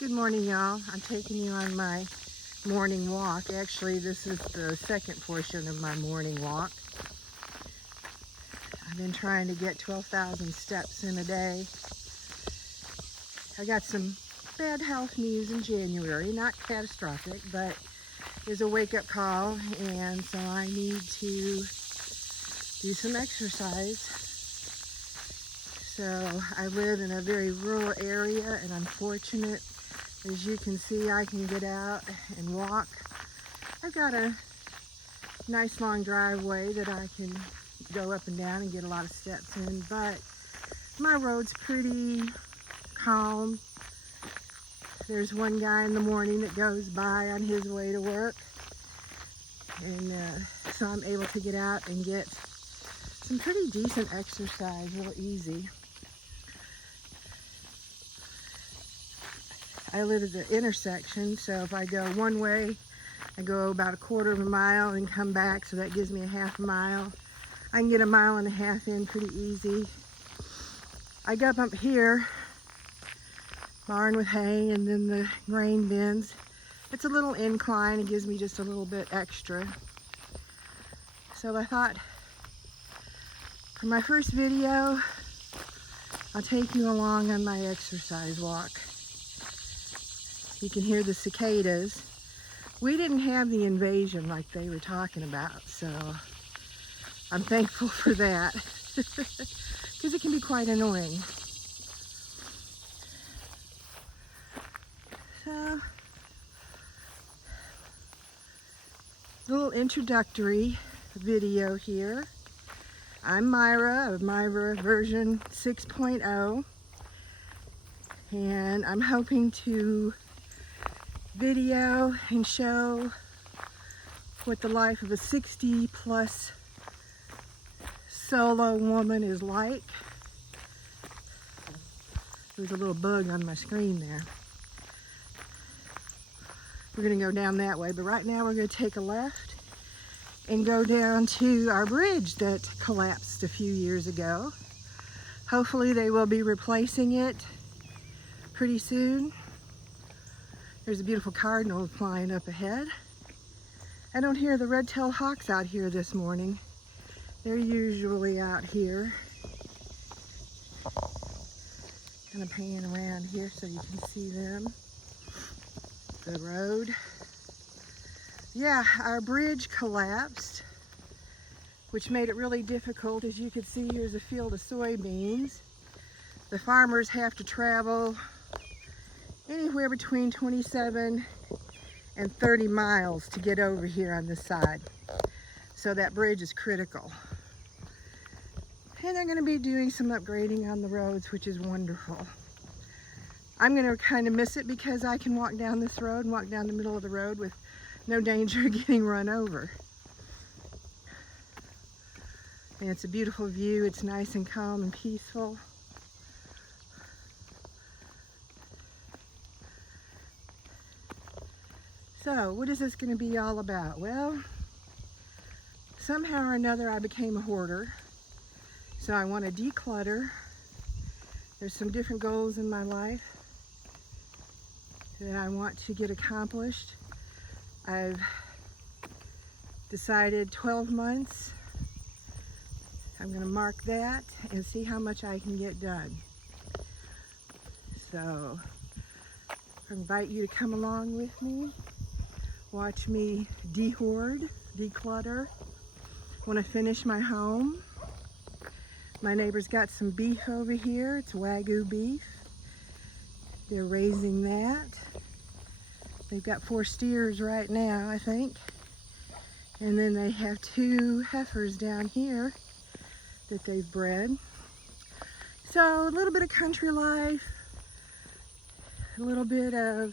Good morning, y'all. I'm taking you on my morning walk. Actually, this is the second portion of my morning walk. I've been trying to get 12,000 steps in a day. I got some bad health news in January, not catastrophic, but there's a wake-up call, and so I need to do some exercise. So I live in a very rural area, and I'm fortunate. As you can see, I can get out and walk. I've got a nice long driveway that I can go up and down and get a lot of steps in, but my road's pretty calm. There's one guy in the morning that goes by on his way to work, and so I'm able to get out and get some pretty decent exercise real easy. I live at the intersection, so if I go one way, I go about a quarter of a mile and come back, so that gives me a half a mile. I can get a mile and a half in pretty easy. I go up here, barn with hay, and then the grain bins. It's a little incline, it gives me just a little bit extra. So I thought, for my first video, I'll take you along on my exercise walk. You can hear the cicadas. We didn't have the invasion like they were talking about, so I'm thankful for that, because it can be quite annoying. So, little introductory video here. I'm Myra of Myra version 6.0, and I'm hoping to video and show what the life of a 60 plus solo woman is like. There's a little bug on my screen there. We're gonna go down that way, but right now we're gonna take a left and go down to our bridge that collapsed a few years ago. Hopefully they will be replacing it pretty soon. There's a beautiful cardinal flying up ahead. I don't hear the red-tailed hawks out here this morning. They're usually out here. Gonna pan around here so you can see them. The road. Yeah, our bridge collapsed, which made it really difficult. As you can see, here's a field of soybeans. The farmers have to travel anywhere between 27 and 30 miles to get over here on this side. So that bridge is critical. And they're going to be doing some upgrading on the roads, which is wonderful. I'm going to kind of miss it because I can walk down this road and walk down the middle of the road with no danger of getting run over. And it's a beautiful view. It's nice and calm and peaceful. So, what is this going to be all about? Well, somehow or another I became a hoarder. So I want to declutter. There's some different goals in my life that I want to get accomplished. I've decided 12 months. I'm going to mark that and see how much I can get done. So I invite you to come along with me. Watch me de-hoard, declutter. I want to finish my home. My neighbor's got some beef over here. It's Wagyu beef. They're raising that. They've got 4 steers right now, I think. And then they have 2 heifers down here that they've bred. So a little bit of country life, a little bit of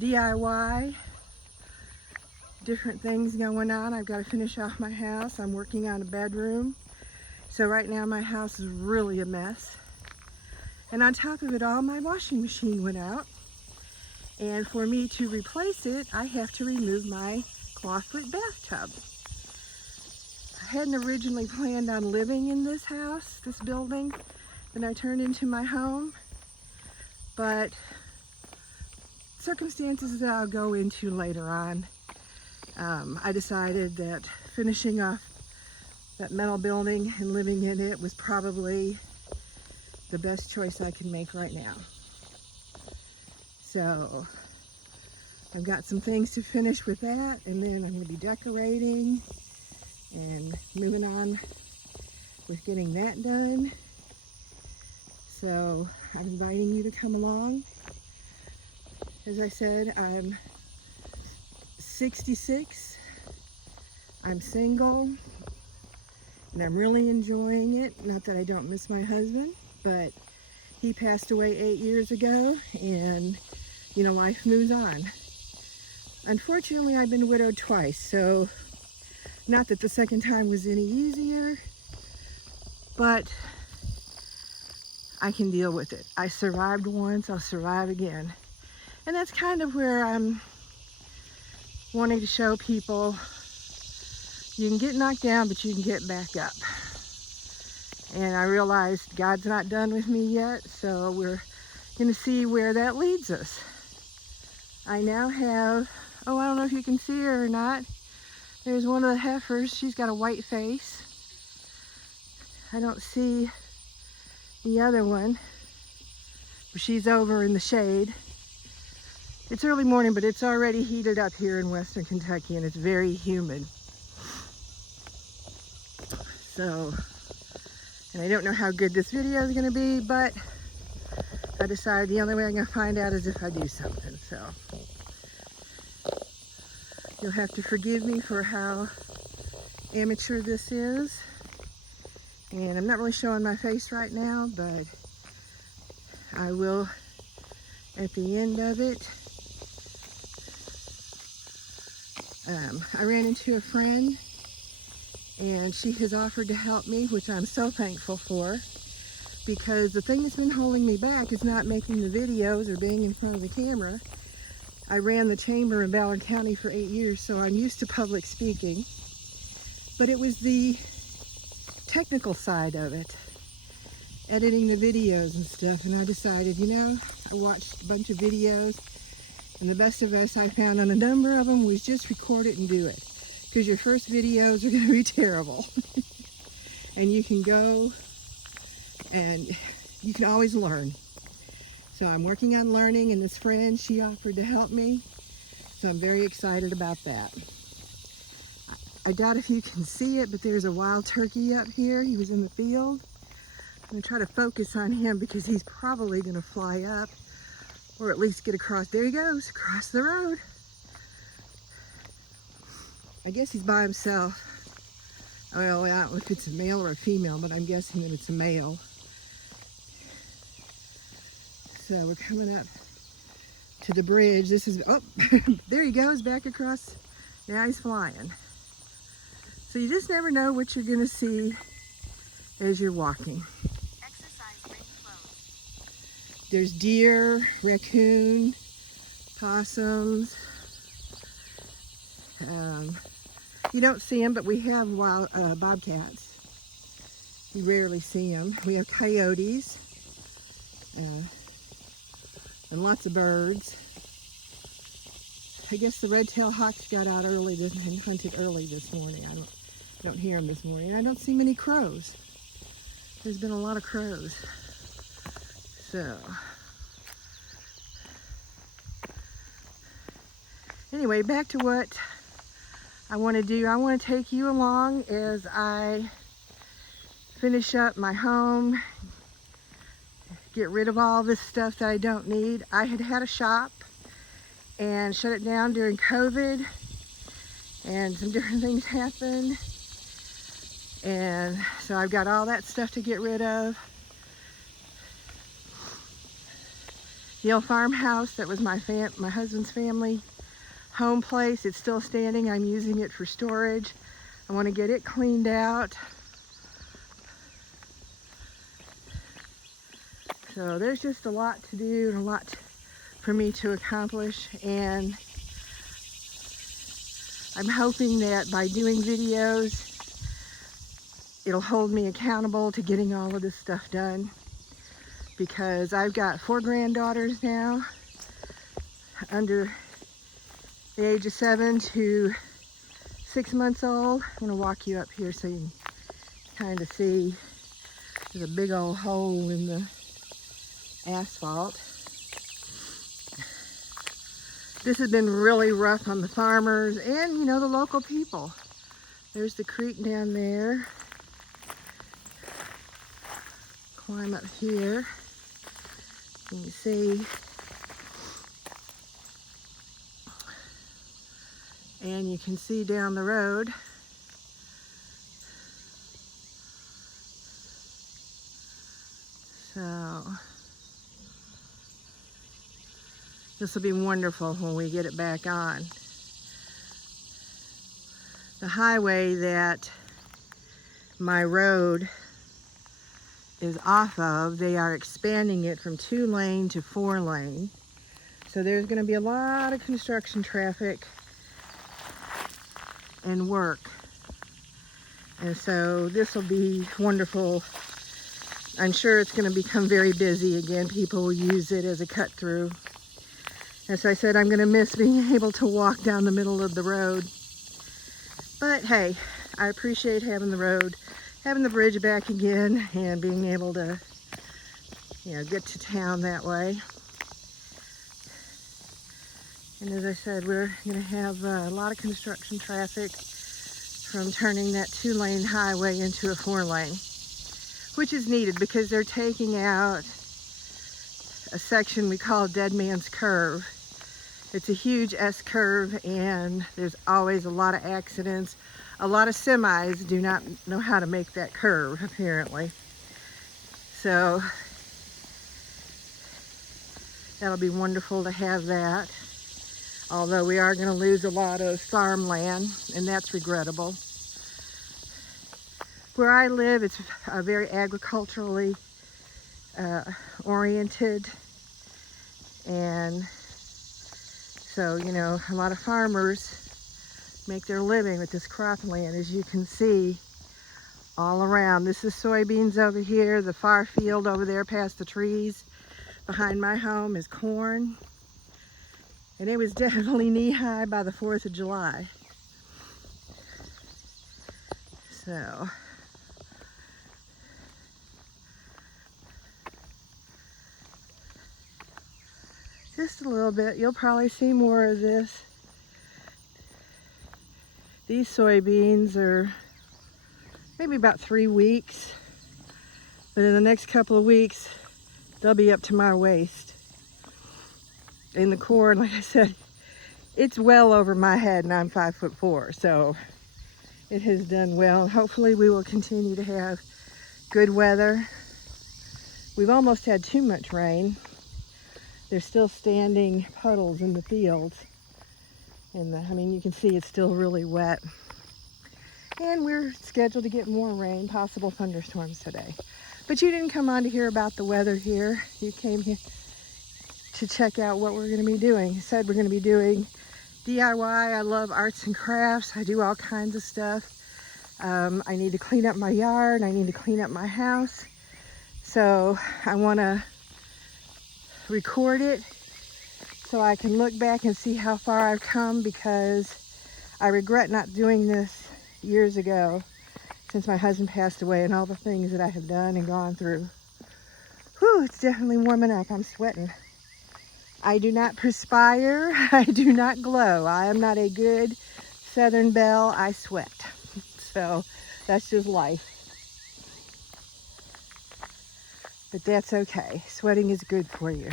DIY, different things going on. I've got to finish off my house. I'm working on a bedroom. So right now my house is really a mess. And on top of it all, my washing machine went out. And for me to replace it, I have to remove my clawfoot bathtub. I hadn't originally planned on living in this house, this building, that I turned into my home. But circumstances that I'll go into later on, I decided that finishing off that metal building and living in it was probably the best choice I can make right now. So I've got some things to finish with that, and then I'm going to be decorating and moving on with getting that done. So I'm inviting you to come along. As I said, I'm 66, I'm single, and I'm really enjoying it. Not that I don't miss my husband, but he passed away 8 years ago, and you know, life moves on. Unfortunately, I've been widowed twice, so not that the second time was any easier, but I can deal with it. I survived once, I'll survive again. And that's kind of where I'm wanting to show people you can get knocked down, but you can get back up. And I realized God's not done with me yet, so we're going to see where that leads us. I now have, oh, I don't know if you can see her or not. There's one of the heifers. She's got a white face. I don't see the other one. She's over in the shade. It's early morning, but it's already heated up here in Western Kentucky, and it's very humid. So, and I don't know how good this video is going to be, but I decided the only way I'm going to find out is if I do something. So you'll have to forgive me for how amateur this is. And I'm not really showing my face right now, but I will at the end of it. I ran into a friend, and she has offered to help me, which I'm so thankful for, because the thing that's been holding me back is not making the videos or being in front of the camera. I ran the chamber in Ballard County for 8 years, so I'm used to public speaking, but it was the technical side of it, editing the videos and stuff, and I decided, you know, I watched a bunch of videos, and the best of us I found on a number of them was just record it and do it, because your first videos are going to be terrible. And you can go and you can always learn. So I'm working on learning, and this friend, she offered to help me, so I'm very excited about that. I doubt if you can see it, but there's a wild turkey up here. He was in the field. I'm going to try to focus on him because he's probably going to fly up, or at least get across. There he goes, across the road. I guess he's by himself. Well, I don't know if it's a male or a female, but I'm guessing that it's a male. So we're coming up to the bridge. This is, oh, there he goes, back across. Now he's flying. So you just never know what you're going to see as you're walking. There's deer, raccoon, possums. You don't see them, but we have wild bobcats. You rarely see them. We have coyotes and lots of birds. I guess the red-tailed hawks got out early and hunted early this morning. I don't hear them this morning. I don't see many crows. There's been a lot of crows. So, anyway, back to what I want to do. I want to take you along as I finish up my home, get rid of all this stuff that I don't need. I had a shop and shut it down during COVID, and some different things happened, and so I've got all that stuff to get rid of. The old farmhouse that was my husband's family home place, it's still standing. I'm using it for storage. I want to get it cleaned out. So there's just a lot to do and a lot for me to accomplish, and I'm hoping that by doing videos it'll hold me accountable to getting all of this stuff done, because I've got 4 granddaughters now. under the age of 7 to 6 months old. I'm going to walk you up here so you can kind of see. There's a big old hole in the asphalt. This has been really rough on the farmers and, you know, the local people. There's the creek down there. Climb up here. You can see. And you can see down the road. So this will be wonderful when we get it back on. The highway that my road is off of, they are expanding it from 2-lane to 4-lane. So there's going to be a lot of construction traffic and work. And so this will be wonderful. I'm sure it's going to become very busy again. People will use it as a cut through. As I said, I'm going to miss being able to walk down the middle of the road. But hey, I appreciate having the road, having the bridge back again, and being able to, you know, get to town that way. And as I said, we're going to have a lot of construction traffic from turning that 2-lane highway into a 4-lane, which is needed because they're taking out a section we call Dead Man's Curve. It's a huge S-curve, and there's always a lot of accidents. A lot of semis do not know how to make that curve, apparently. So that'll be wonderful to have that. Although we are going to lose a lot of farmland, and that's regrettable. Where I live, it's very agriculturally oriented, and so, you know, a lot of farmers make their living with this cropland, as you can see all around. This is soybeans over here. The far field over there past the trees behind my home is corn. And it was definitely knee-high by the 4th of July. So just a little bit. You'll probably see more of this. These soybeans are maybe about 3 weeks. But in the next couple of weeks, they'll be up to my waist. In the corn, like I said, it's well over my head, and I'm 5'4", so it has done well. Hopefully we will continue to have good weather. We've almost had too much rain. There's still standing puddles in the fields. And I mean, you can see it's still really wet. And we're scheduled to get more rain, possible thunderstorms today. But you didn't come on to hear about the weather here. You came here to check out what we're going to be doing. I said we're going to be doing DIY. I love arts and crafts. I do all kinds of stuff. I need to clean up my yard. I need to clean up my house. So I want to record it so I can look back and see how far I've come, because I regret not doing this years ago since my husband passed away, and all the things that I have done and gone through. Whew, it's definitely warming up. I'm sweating. I do not perspire. I do not glow. I am not a good Southern belle. I sweat. So that's just life. But that's okay. Sweating is good for you.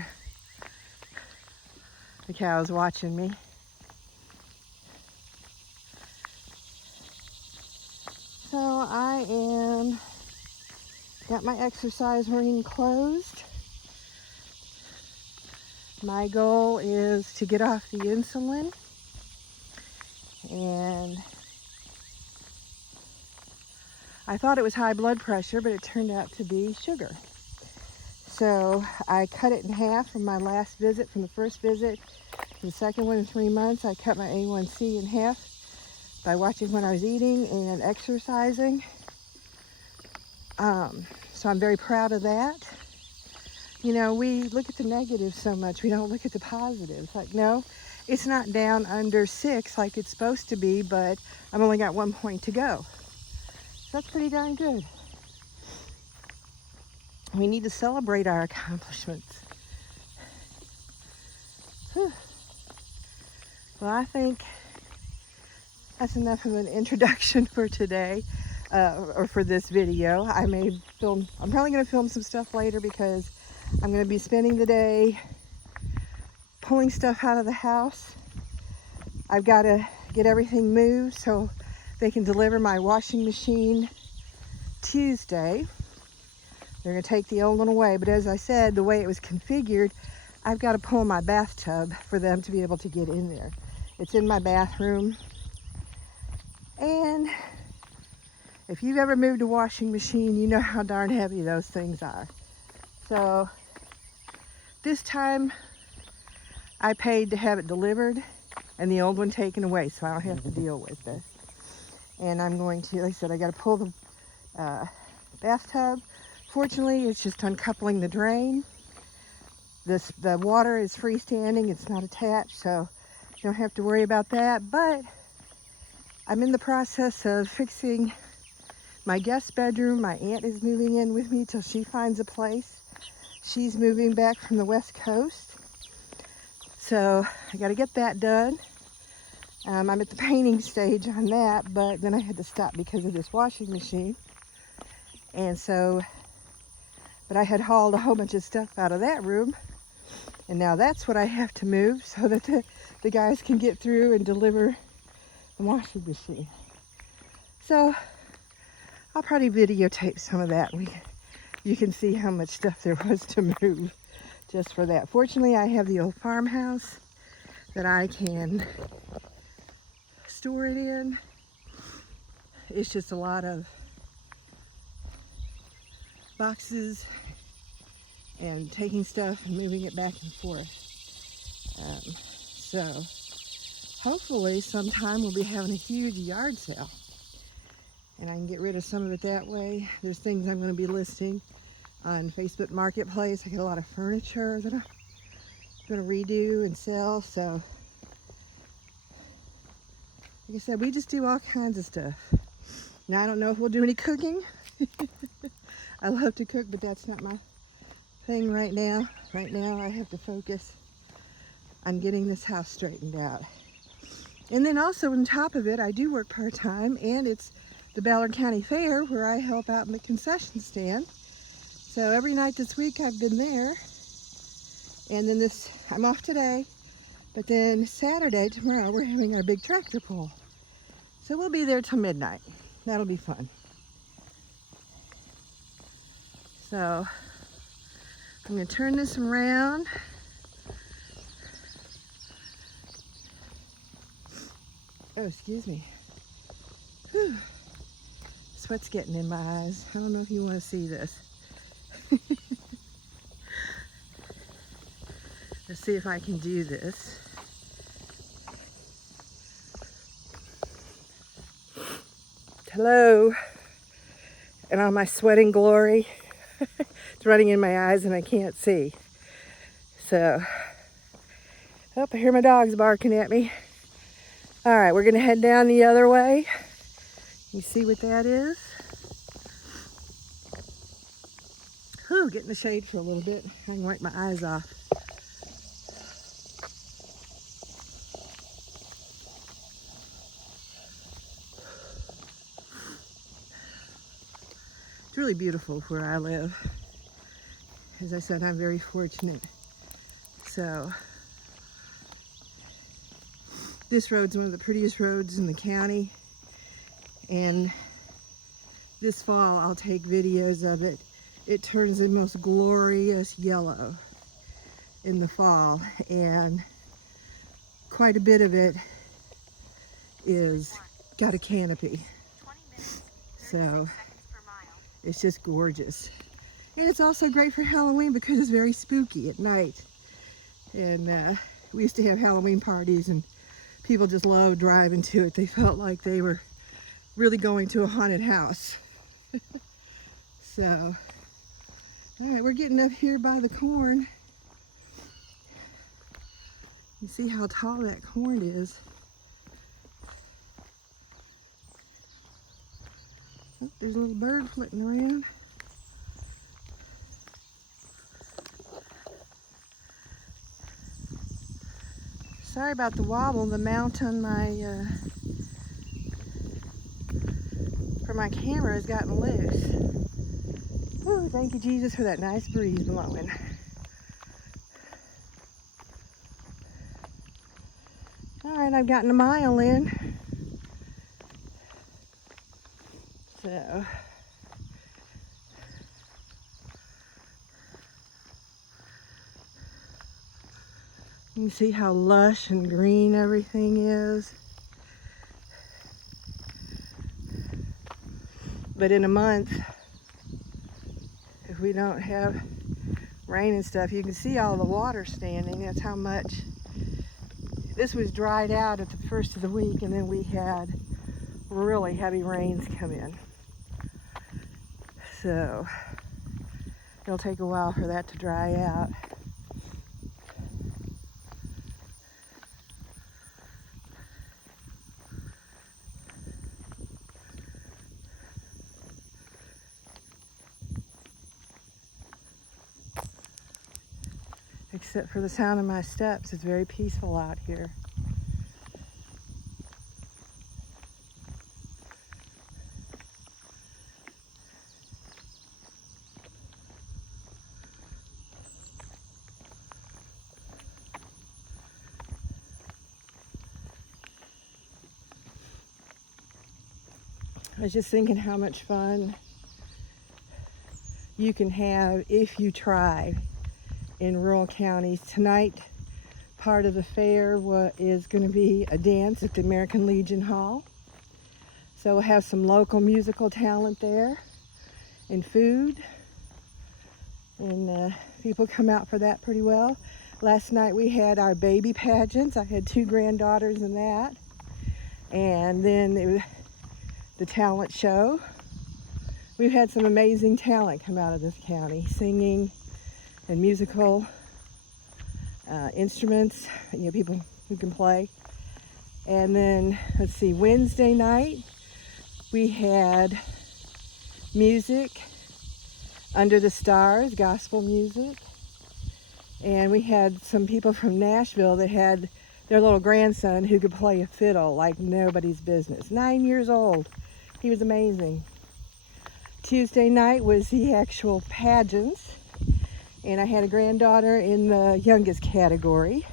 The cow's watching me. So I got my exercise ring closed. My goal is to get off the insulin, and I thought it was high blood pressure, but it turned out to be sugar. So I cut it in half from my last visit, from the first visit to the second one in 3 months. I cut my A1C in half by watching what I was eating and exercising. So I'm very proud of that. You know, we look at the negatives so much, we don't look at the positives. Like, no, it's not down under 6 like it's supposed to be, but I've only got 1 point to go. So that's pretty darn good. We need to celebrate our accomplishments. Whew. Well, I think that's enough of an introduction for today, or for this video. I'm probably going to film some stuff later because I'm going to be spending the day pulling stuff out of the house. I've got to get everything moved so they can deliver my washing machine Tuesday. They're going to take the old one away, but as I said, the way it was configured, I've got to pull my bathtub for them to be able to get in there. It's in my bathroom, and if you've ever moved a washing machine, you know how darn heavy those things are. So this time I paid to have it delivered and the old one taken away, so I don't have to deal with it. And I'm going to, like I said, I got to pull the bathtub. Fortunately, it's just uncoupling the drain. The water is freestanding, it's not attached, so you don't have to worry about that. But I'm in the process of fixing my guest bedroom. My aunt is moving in with me till she finds a place. She's moving back from the West Coast, so I got to get that done. I'm at the painting stage on that, but then I had to stop because of this washing machine. And so, but I had hauled a whole bunch of stuff out of that room, and now that's what I have to move so that the guys can get through and deliver the washing machine. So I'll probably videotape some of that. You can see how much stuff there was to move just for that. Fortunately, I have the old farmhouse that I can store it in. It's just a lot of boxes and taking stuff and moving it back and forth. So hopefully sometime we'll be having a huge yard sale and I can get rid of some of it that way. There's things I'm going to be listing on Facebook Marketplace. I get a lot of furniture that I'm going to redo and sell. So like I said, we just do all kinds of stuff. Now I don't know if we'll do any cooking. I love to cook, but that's not my thing right now. Right now I have to focus on getting this house straightened out. And then also on top of it, I do work part-time, and it's the Ballard County Fair where I help out in the concession stand. So every night this week I've been there. And then I'm off today, but then Saturday, tomorrow, we're having our big tractor pull. So we'll be there till midnight. That'll be fun. So I'm going to turn this around. Oh, excuse me. Whew. Sweat's getting in my eyes. I don't know if you want to see this. Let's see if I can do this. Hello. And all my sweating glory. It's running in my eyes and I can't see. So, oh, I hear my dogs barking at me. All right, we're gonna head down the other way. You see what that is? Whew, get in the shade for a little bit. I can wipe my eyes off. It's really beautiful where I live. As I said, I'm very fortunate. So, this road's one of the prettiest roads in the county. And this fall, I'll take videos of it. It turns the most glorious yellow in the fall. And quite a bit of it is got a canopy. So, it's just gorgeous. And it's also great for Halloween because it's very spooky at night. And we used to have Halloween parties and people just loved driving to it. They felt like they were really going to a haunted house. So All right, we're getting up here by the corn. You see how tall that corn is. Oh, there's a little bird flitting around. Sorry about the wobble. The mount on my for my camera has gotten loose. Oh, thank you, Jesus, for that nice breeze blowing. All right, I've gotten a mile in. So you can see how lush and green everything is. But in a month, if we don't have rain and stuff, you can see all the water standing. That's how much. This was dried out at the first of the week, and then we had really heavy rains come in. So it'll take a while for that to dry out. Except for the sound of my steps, it's very peaceful out here. I was just thinking how much fun you can have if you try in rural counties. Tonight, part of the fair is going to be a dance at the American Legion Hall. So we'll have some local musical talent there and food. And people come out for that pretty well. Last night we had our baby pageants. I had 2 granddaughters in that. And then it was the talent show. We've had some amazing talent come out of this county, singing and musical instruments, people who can play. And then, let's see, Wednesday night we had music, Under the Stars, gospel music. And we had some people from Nashville that had their little grandson who could play a fiddle like nobody's business. 9 years old. He was amazing. Tuesday night was the actual pageants. And I had a granddaughter in the youngest category.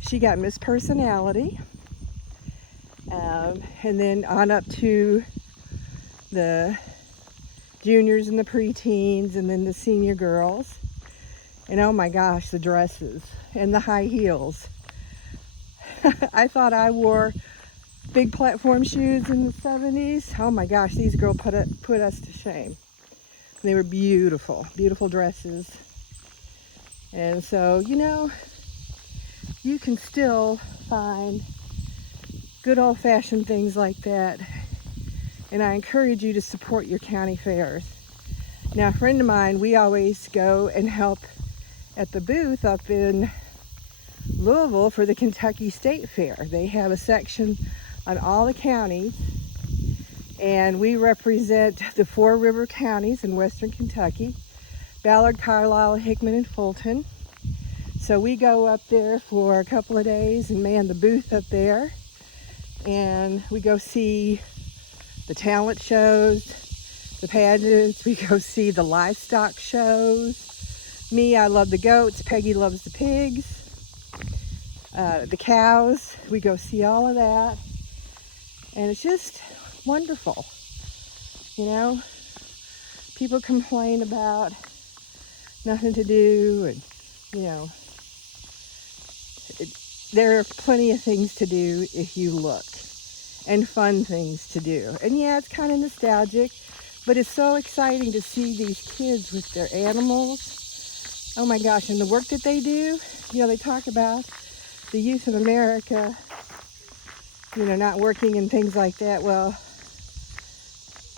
She got Miss Personality. And then on up to the juniors and the preteens and then the senior girls. And oh my gosh, the dresses and the high heels. I thought I wore big platform shoes in the 70s. Oh my gosh, these girls put us to shame. They were beautiful, beautiful dresses. And so, you can still find good old-fashioned things like that. And I encourage you to support your county fairs. Now, a friend of mine, we always go and help at the booth up in Louisville for the Kentucky State Fair. They have a section on all the counties, and we represent the 4 river counties in western Kentucky: Ballard, Carlisle, Hickman, and Fulton. So we go up there for a couple of days and man the booth up there, and we go see the talent shows, the pageants, we go see the livestock shows. Me, I love the goats. Peggy loves the pigs, the cows. We go see all of that. And it's just wonderful. People complain about nothing to do, and, there are plenty of things to do if you look, and fun things to do. And yeah, it's kind of nostalgic, but it's so exciting to see these kids with their animals. Oh my gosh, and the work that they do. They talk about the youth of America, not working and things like that. Well,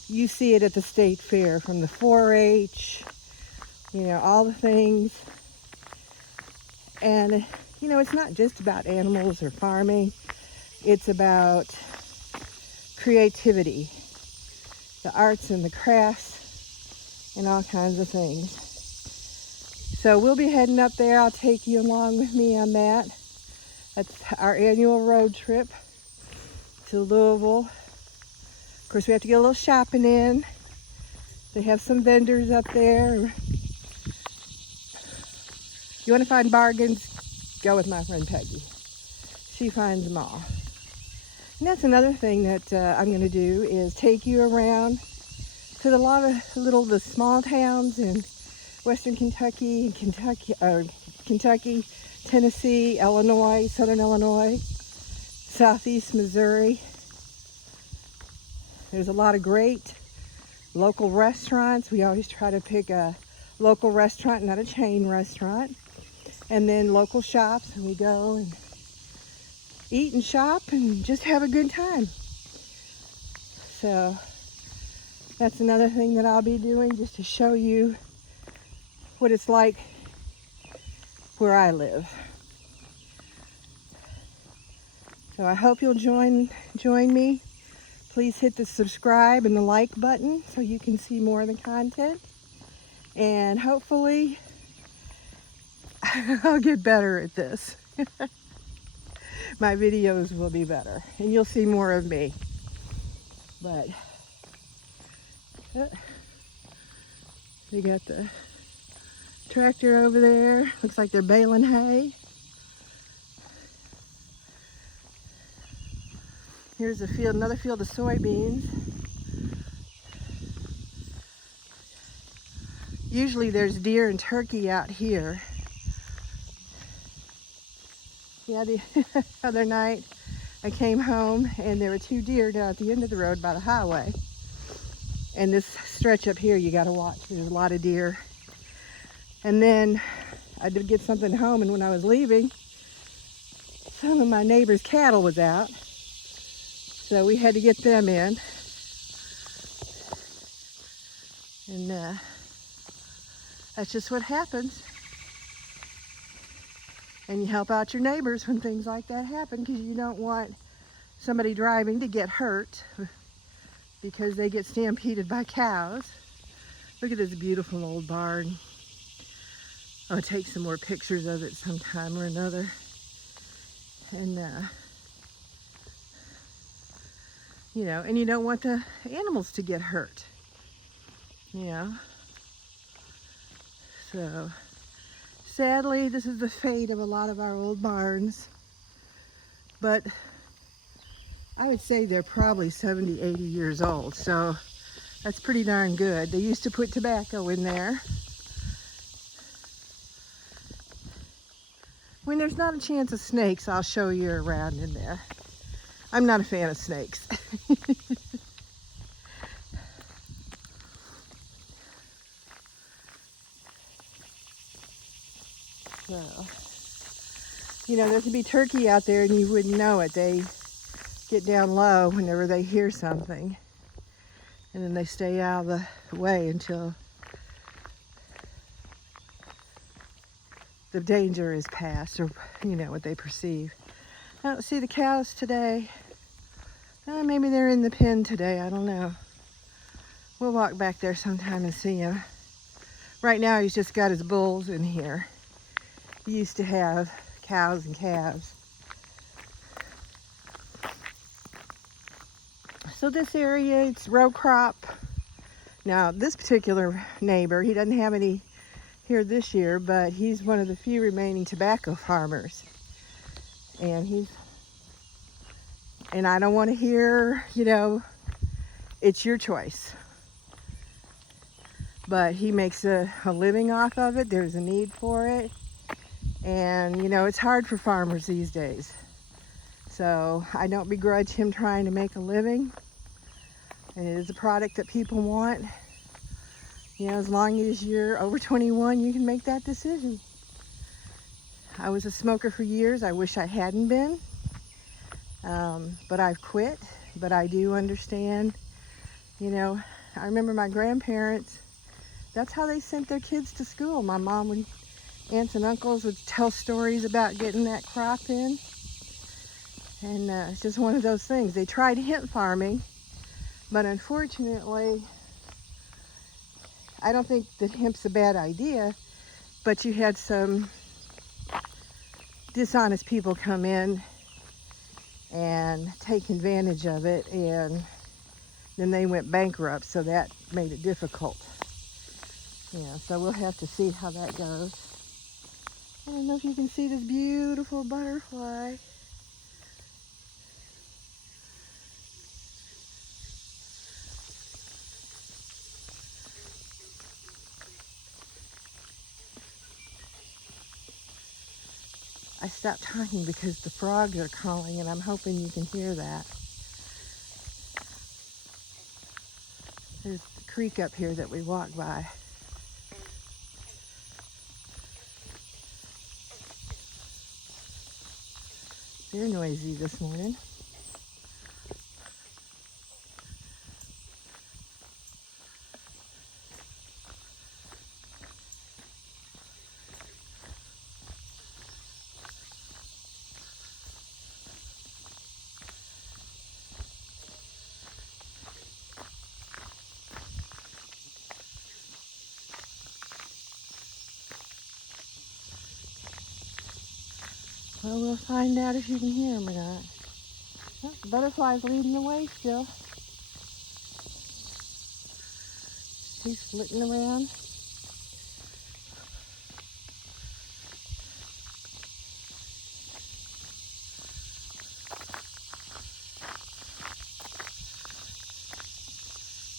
you see it at the state fair, from the 4-H, all the things. And, it's not just about animals or farming. It's about creativity, the arts and the crafts, and all kinds of things. So we'll be heading up there. I'll take you along with me on that. That's our annual road trip to Louisville. Of course, we have to get a little shopping in. They have some vendors up there. You want to find bargains? Go with my friend Peggy. She finds them all. And that's another thing that I'm going to do is take you around to the small towns in western Kentucky, Kentucky, Tennessee, Illinois, southern Illinois, southeast Missouri. There's a lot of great local restaurants. We always try to pick a local restaurant, not a chain restaurant. And then local shops, and we go and eat and shop and just have a good time. So that's another thing that I'll be doing, just to show you what it's like where I live. So I hope you'll join me. Please hit the subscribe and the like button so you can see more of the content. And hopefully I'll get better at this. My videos will be better and you'll see more of me. But they got the tractor over there. Looks like they're baling hay. Here's a field, another field of soybeans. Usually there's deer and turkey out here. Yeah, the other night I came home and there were 2 deer down at the end of the road by the highway. And this stretch up here you gotta watch. There's a lot of deer. And then I did get something home, and when I was leaving, some of my neighbor's cattle was out. So we had to get them in. And that's just what happens. And you help out your neighbors when things like that happen, because you don't want somebody driving to get hurt because they get stampeded by cows. Look at this beautiful old barn. I'll take some more pictures of it sometime or another. And and you don't want the animals to get hurt, So sadly, this is the fate of a lot of our old barns. But I would say they're probably 70, 80 years old. So that's pretty darn good. They used to put tobacco in there. When there's not a chance of snakes, I'll show you around in there. I'm not a fan of snakes. So, there could be turkey out there and you wouldn't know it. They get down low whenever they hear something. And then they stay out of the way until the danger is past, or what they perceive. I don't see the cows today. Maybe they're in the pen today, I don't know. We'll walk back there sometime and see him. Right now he's just got his bulls in here. He used to have cows and calves. So this area, it's row crop. Now this particular neighbor, he doesn't have any here this year, but he's one of the few remaining tobacco farmers. And I don't want to hear, it's your choice. But he makes a living off of it. There's a need for it. And, it's hard for farmers these days. So I don't begrudge him trying to make a living. And it is a product that people want. As long as you're over 21, you can make that decision. I was a smoker for years. I wish I hadn't been. But I've quit. But I do understand, I remember my grandparents, that's how they sent their kids to school. My mom would, aunts and uncles would tell stories about getting that crop in. And it's just one of those things. They tried hemp farming, but unfortunately, I don't think that hemp's a bad idea, but you had some dishonest people come in and take advantage of it, and then they went bankrupt, so that made it difficult. Yeah, so we'll have to see how that goes. I don't know if you can see this beautiful butterfly. I stopped talking because the frogs are calling, and I'm hoping you can hear that. There's the creek up here that we walk by. They're noisy this morning. Well, we'll find out if you can hear them or not. Oh, the butterfly's leading the way still. He's flitting around.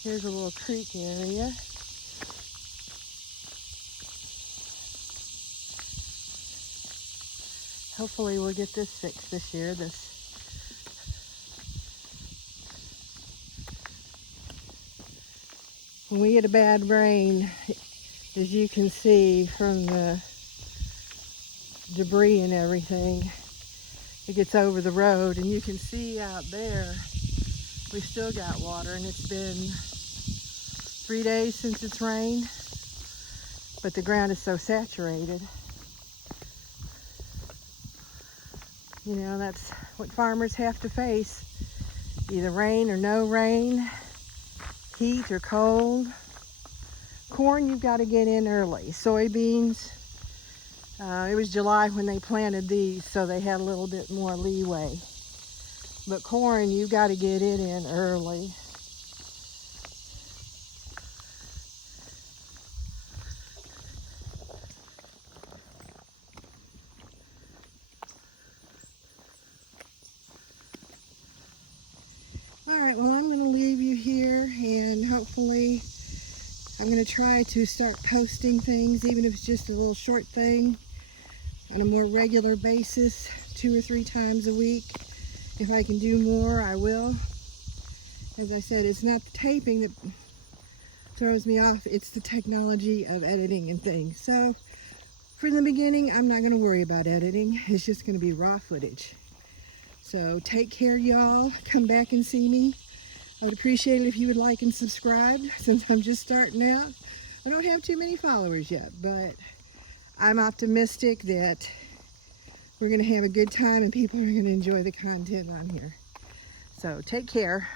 Here's a little creek area. Hopefully we'll get this fixed this year. When we get a bad rain, as you can see from the debris and everything, it gets over the road, and you can see out there we've still got water, and it's been 3 days since it's rained, but the ground is so saturated. You know, that's what farmers have to face. Either rain or no rain, heat or cold. Corn, you've got to get in early. Soybeans, it was July when they planted these, so they had a little bit more leeway. But corn, you've got to get it in early. All right, well, I'm going to leave you here, and hopefully I'm going to try to start posting things, even if it's just a little short thing, on a more regular basis, 2 or 3 times a week. If I can do more, I will. As I said, it's not the taping that throws me off, it's the technology of editing and things. So from the beginning, I'm not going to worry about editing. It's just going to be raw footage. So take care, y'all. Come back and see me. I would appreciate it if you would like and subscribe, since I'm just starting out. I don't have too many followers yet, but I'm optimistic that we're going to have a good time and people are going to enjoy the content on here. So take care.